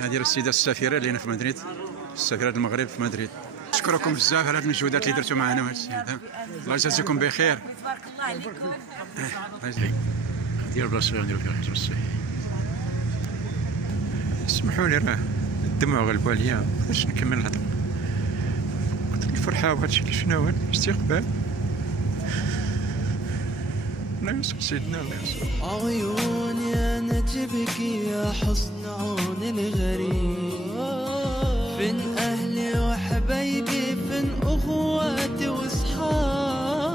هذه السيده السفيره اللي هنا في مدريد، السفيره المغرب في مدريد. نشكركم بزاف على هذه المجهودات اللي درتوا معنا وهذا الشيء هذا. الله يجازيكم بخير. تبارك الله عليكم. الله يجزيك. هذه البلاصه اللي نديرو فيها الحجر الصحي. اسمحوا لي راه الدموع غلبوا عليا باش نكمل الهضره. قلت الفرحه وهذا الشيء اللي شفنا هو الاستقبال. الله يسر سيدنا الله يسر. عيوني انا تبكي يا حسن عون الغريب، فين اهلي وحبايبي، فين اخواتي واصحابي،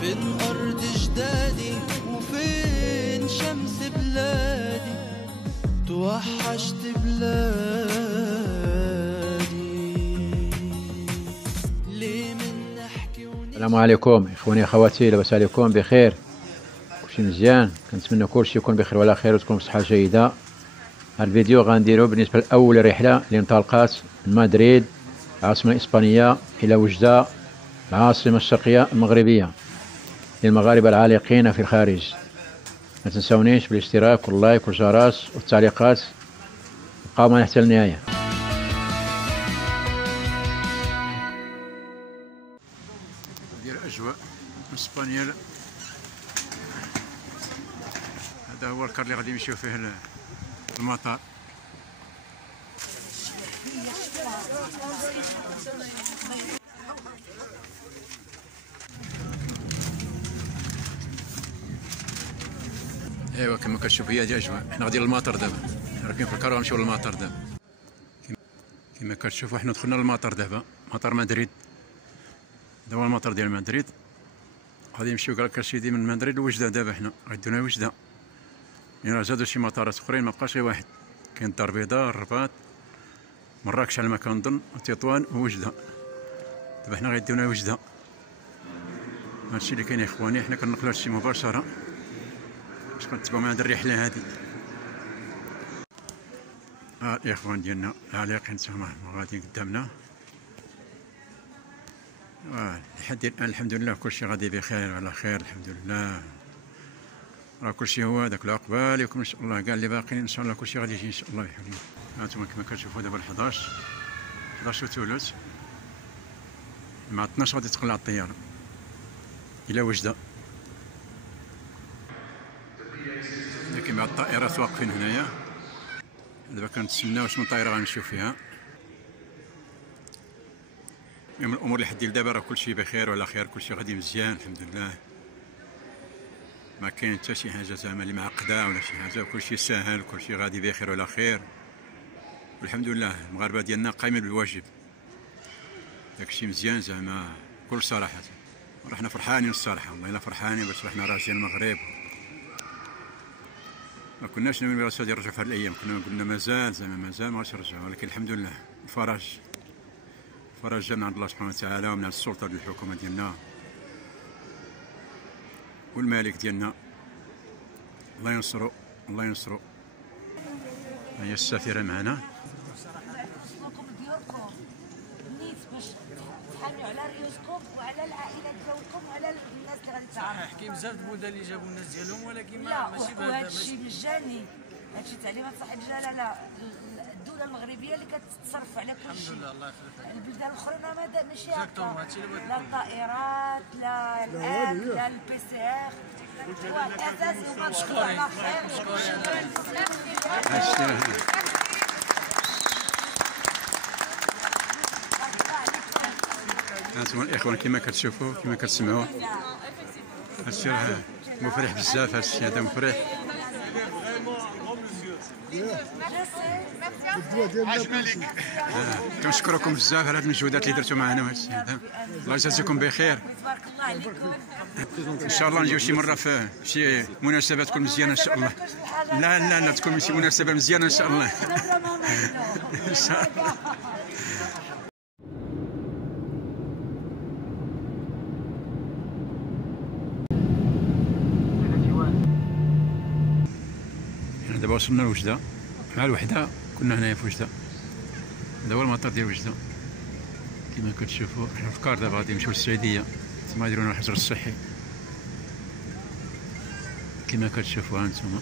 فين ارض جدادي وفين شمس بلادي، توحشت بلادي ليه من نحكي. السلام عليكم اخواني اخواتي، لاباس عليكم بخير؟ كلشي مزيان؟ كنتمنى كلشي يكون بخير وعلى خير وتكون بصحه جيده. هذا الفيديو غنديرو بالنسبه لاول رحله اللي انطلقت من مدريد العاصمه الاسبانيه الى وجده العاصمه الشرقيه المغربيه للمغاربه العالقين في الخارج. ما تنسونيش بالاشتراك واللايك والجرس والتعليقات. بقاو معنا حتى النهايه. ديال اجواء اسبانيا. هذا هو الكار اللي غادي نمشيو فيه المطار. ايوا كما كتشوف هي هذه اجواء. حنا غادي للمطار دابا، راكبين في الكار غنمشيو للمطار دابا. كما كتشوفوا حنا دخلنا للمطار دابا، مطار مدريد. هذا هو المطار ديال مدريد. غادي نمشيو كاع سيدي من مدريد لوجده. دابا حنا غاديونا لوجده، يعني زادوا شي مطارات اخرين، ما بقاش غير واحد. كاين الدار البيضاء، الرباط، مراكش على ما كنظن، تطوان ووجده. دابا حنا غيديونا لوجده. هادشي اللي كاين يا اخواني. حنا كننقلوا هادشي مباشره باش كنتبعوا معنا هاد الرحله هادي. الاخوان ديالنا عالقين تما غاديين قدامنا. لحد الان الحمد لله كلشي غادي بخير وعلى خير الحمد لله. راه كلشي هو هذاك العقبال يكون ان شاء الله. كاع اللي باقيين ان شاء الله كلشي غادي يجي ان شاء الله بحول. هانتوما كما كتشوفوا دابا 11 وثلث، مع 12 غادي تقلع الطياره الى وجده. لكن مع الطائرات واقفين هنايا دابا كنتسناو شنو طائره غنمشيو فيها. المهم الامور لحد دابا راه كلشي بخير وعلى خير، كلشي غادي مزيان الحمد لله. ما كاين حتى شي حاجه زعما اللي معقده ولا شي حاجه، كلشي ساهل، كلشي غادي بخير وعلى خير والحمد لله. المغاربه ديالنا قايمين بالواجب، داكشي مزيان زعما بكل صراحه. حنا فرحانين الصراحه، والله الا فرحانين باش رحنا راجعين المغرب. ما كناش ناويين راسنا نرجعوا في هاد الايام، كنا قلنا مازال زعما مازال ما غاديش نرجعوا، ولكن الحمد لله الفرج جا من عند الله سبحانه وتعالى ومن السلطه ديال الحكومه ديالنا والمالك ديالنا. الله ينصرو الله ينصرو. هي السفيره معنا. نيت باش تحاميو على ريوسكم وعلى العائله ديالكم وعلى الناس اللي غادي تعرفوا. صحيح كاين بزاف د البلدان اللي جابوا الناس ديالهم، ولكن لا ماشي وهذا الشيء مجاني. هذا الشيء تعليمات صاحب الجلاله. لا الدوله المغربيه اللي كتصرف على كل شيء. الحمد لله الله يخليك. البلدان الاخرين ماشي اكزاكتومون هكا. هادشي اللي بغيت لا الطائرات لا الان لا البي سي ار. الاساسي هما نشكروا على خير. هانتوما الاخوان كما كتشوفوا كما كتسمعوا، هادشي راه مفرح بزاف. هادشي هذا مفرح. كنشكركم بزاف على هاد المجهودات اللي درتوا معنا وهادشي هذا. الله يجازيكم بخير. تبارك الله عليكم. ان شاء الله نجيو شي مره في شي مناسبه تكون مزيانه ان شاء الله. لا تكون شي مناسبه مزيانه ان شاء الله. ان شاء الله. دابا وصلنا لوجده مع الوحده. كنا هنايا في وجده. هذا هو المطار ديال وجده كما كتشوفوا. حنا في الكار دابا غادي نمشيو للسعيديه، تما يديرونا الحجر الصحي كما كتشوفوا. هانتوما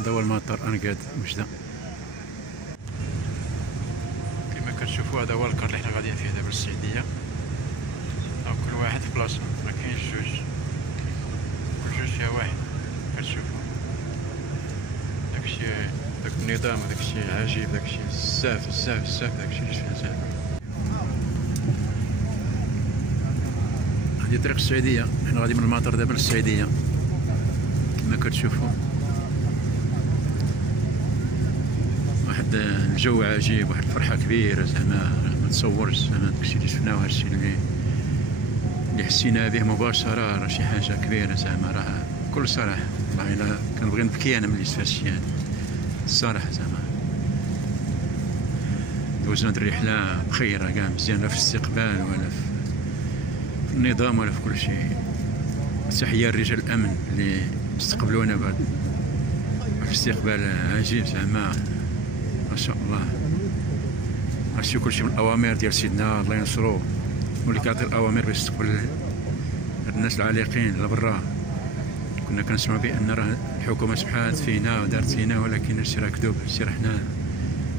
هذا هو المطار انقاد وجدة. كما كتشوفوا هذا هو الكار اللي حنا غاديين فيه دابا للسعيدية. كل واحد في بلاصة، ما كاينش جوج، كل جوج فيها واحد. كتشوفوا داكشي، داك النظام داكشي عجيب، داكشي بزاف بزاف بزاف، داكشي اللي فيها زعما. هادي طريق السعيدية، حنا غادي من المطار دابا للسعيدية كما كتشوفوا. واحد الجو عجيب، واحد الفرحة كبيرة زعما ما تصورش زعما داكشي اللي شفناه وهادشي اللي حسينا به مباشرة. راه شي حاجة كبيرة زعما، راه بكل صراحة والله إلا كنبغي نبكي أنا ملي شفت هادشي هذا الصراحة زعما. دوزنا هاد الرحلة بخير كاع، مزيان لا في الاستقبال ولا في النظام ولا في كل شيء. تحية لرجال الأمن اللي استقبلونا بهذا الاستقبال عجيب زعما ما شاء الله. هادشي كلشي من الأوامر ديال سيدنا الله ينصرو، واللي كيعطي الأوامر باش يستقبل الناس العالقين لبرا. كنا كنسمعوا بأن راه الحكومة سمحات فينا ودارت فينا، ولكن هادشي راه كذوب. هادشي راه حنا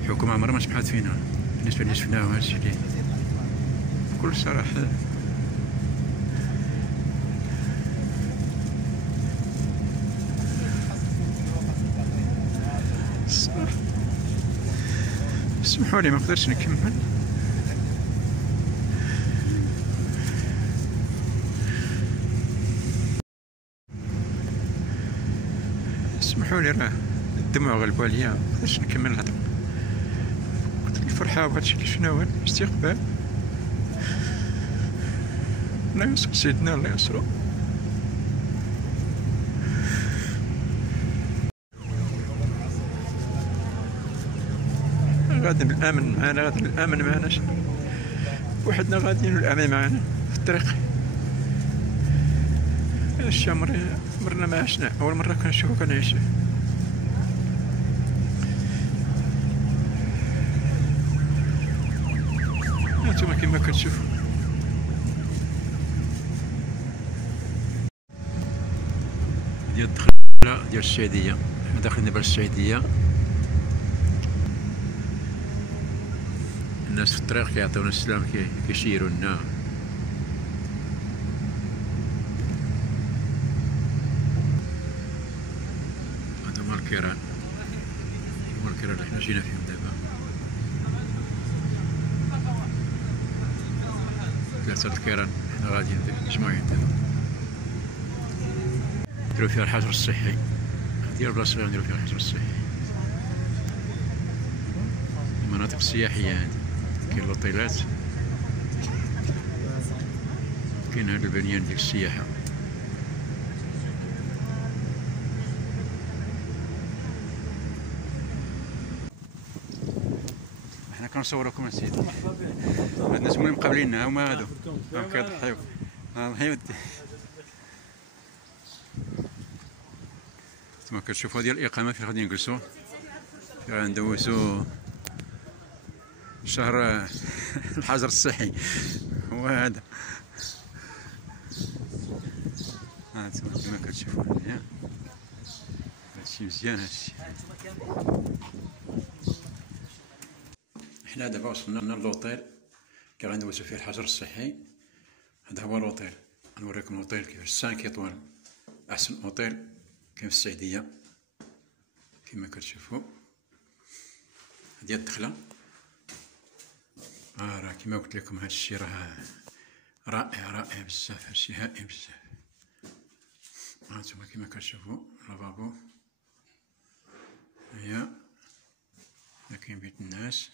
الحكومة عمرها ما سمحات فينا بالنسبة اللي شفناه. وهادشي اللي بكل صراحة اسمحوا لي ما نقدرش نكمل. اسمحوا لي راه الدموع غلبوا عليا، ما نقدرش نكمل الهضره. كنت الفرحه بهادشي اللي شفناه، هو الاستقبال. الله ينصر سيدنا الله ينصرو. غادي بالامن معنا، غادي بالامن معنا، وحدنا غاديين بالامن معنا في الطريق. هادشي عمرنا ما عشنا، اول مره كنشوفو كنعيشو. هانتوما كيما كتشوفو ديال الدخله ديال السعيديه. حنا داخلين دابا للسعيديه، الناس في الطريق كيعطيونا السلام، كيشيروا لنا. هادو هما الكيران، هما الكيران اللي حنا جينا فيهم دابا. 3 الكيران حنا غاديين مجموعين دابا نديرو فيها الحجر الصحي. هادي البلاصة اللي غنديرو فيها الحجر الصحي. المناطق السياحية هادي، كاين لوطيلات، كاين هاد البنيان ديال السياحة. حنا كنصوروكم اسيدي، هاد الناس هما اللي مقابليننا، هما هادو كيضحيو. الله يودي. كما كتشوفوا هادي الإقامة فين غادي نجلسو، فين غندوزو شهر الحجر الصحي. هو هذا. هانتوما كما كتشوفوا مزيان، هادشي مزيان. هادشي حنا دابا وصلنا للوطيل كي غندوزو فيه الحجر الصحي. هذا هو الوطيل، غنوريكم الوطيل كيفاش 5 ايطوال، احسن اوطيل كاين في السعيديه. كما كتشوفوا هادي الدخله. راه كما قلت لكم هادشي راه رائع رائع بزاف، هادشي هائل بزاف. هانتوما كما كتشوفوا لافابو، هيا كاين بيت الناس.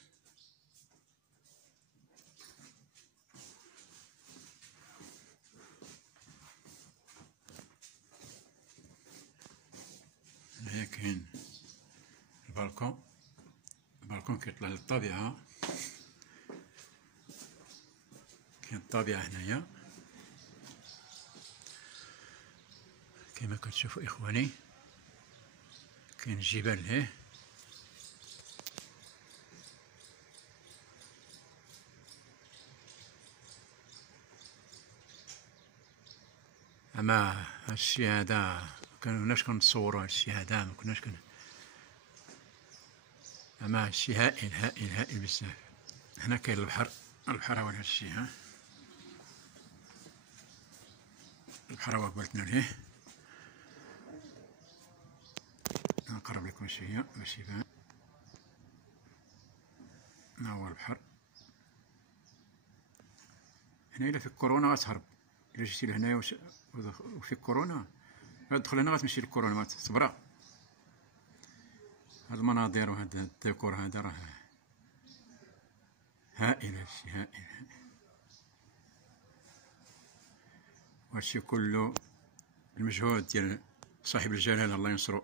هيا كاين البالكون، البالكون كيطلع للطبيعة. كاين الطبيعة هنايا كما كتشوفوا إخواني. كاين الجبال لهيه، اما هادشي هذا مكناش كنصورو. هادشي هذا مكناش اما هادشي هائل هائل هائل بزاف. هنا كاين البحر هو هادشي، ها البحر هو قبلتنا ليه. نقرب لكم شويه باش يبان. ها هو البحر. هنا الا فيك كورونا غتهرب، الا جيتي لهنايا وفيك كورونا غتدخل هنا غتمشي للكورونا ما تصبرا. هاد المناظر وهاد الديكور هذا راه هائل، هادشي هائل. وهادشي كله المجهود ديال صاحب الجلالة الله ينصرو،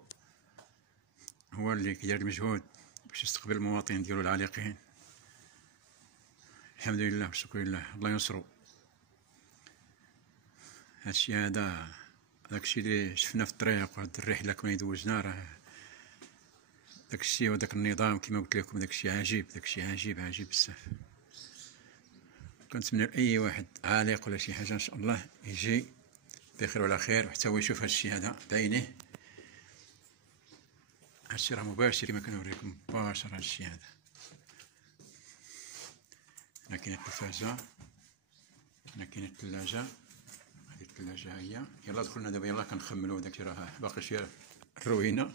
هو اللي كيدير المجهود باش يستقبل المواطنين ديالو العالقين. الحمد لله والشكر لله، الله ينصرو. هادشي هذا داكشي اللي شفنا في الطريق وهاد الرحلة كما يدوزنا، راه داكشي وداك النظام كما قلت لكم داكشي عجيب، داكشي عجيب عجيب بزاف. كنتمنى لأي واحد عالق ولا شي حاجة إن شاء الله يجي بخير وعلى خير، وحتى هو يشوف هادشي هذا بعينيه. هادشي راه مباشر كما كنوريكم مباشر هادشي هذا. هنا كاينة التلفازة، هنا كاينة الثلاجة، هادي الثلاجة هي. يلا دخلنا دابا يلا كنخملو، داكشي راه باقي شي روينة.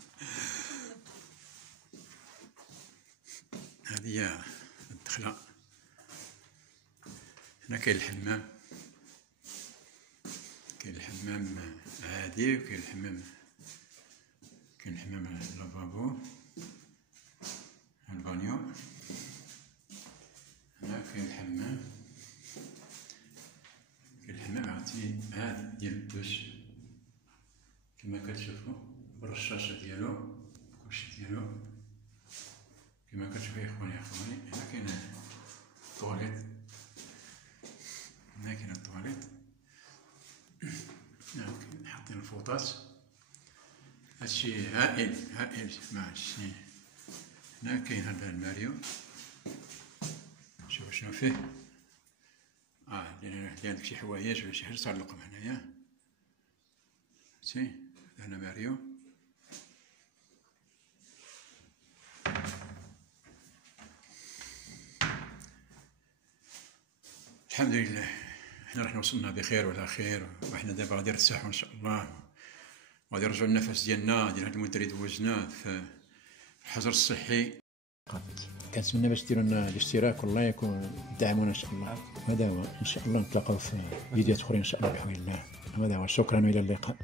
هادي هي الدخلة. هنا كاين الحمام، كاين الحمام عادي وكاين الحمام لافابو، البانيو. هنا كاين الحمام عرفتي هاد ديال الدوش كما كتشوفو بالرشاشة ديالو كلشي ديالو كما كتشوفو يا اخواني. هنا كاين الطواليت، هنا كاين الطواليت، حاطين الفوطات. هادشي هائل هائل مع هادشي. هنا كاين هذا الماريو، شوفو شنو فيه. لأن عندك شي حوايج ولا شي حاجة تعلقهم هنايا، فهمتي. هنا ماريو. الحمد لله حنا رحنا وصلنا بخير وعلى خير، وحنا دابا غادي نرتاحو ان شاء الله، وغادي نرجعو النفس ديالنا ديال هاد المدة اللي دوزناه في الحجر الصحي. كنتمنى باش ديروا لنا الاشتراك واللايك ودعمونا ان شاء الله. هذا هو، ان شاء الله نتلاقاو في فيديوهات اخرين ان شاء الله بحول الله. هذا هو، شكرا والى اللقاء.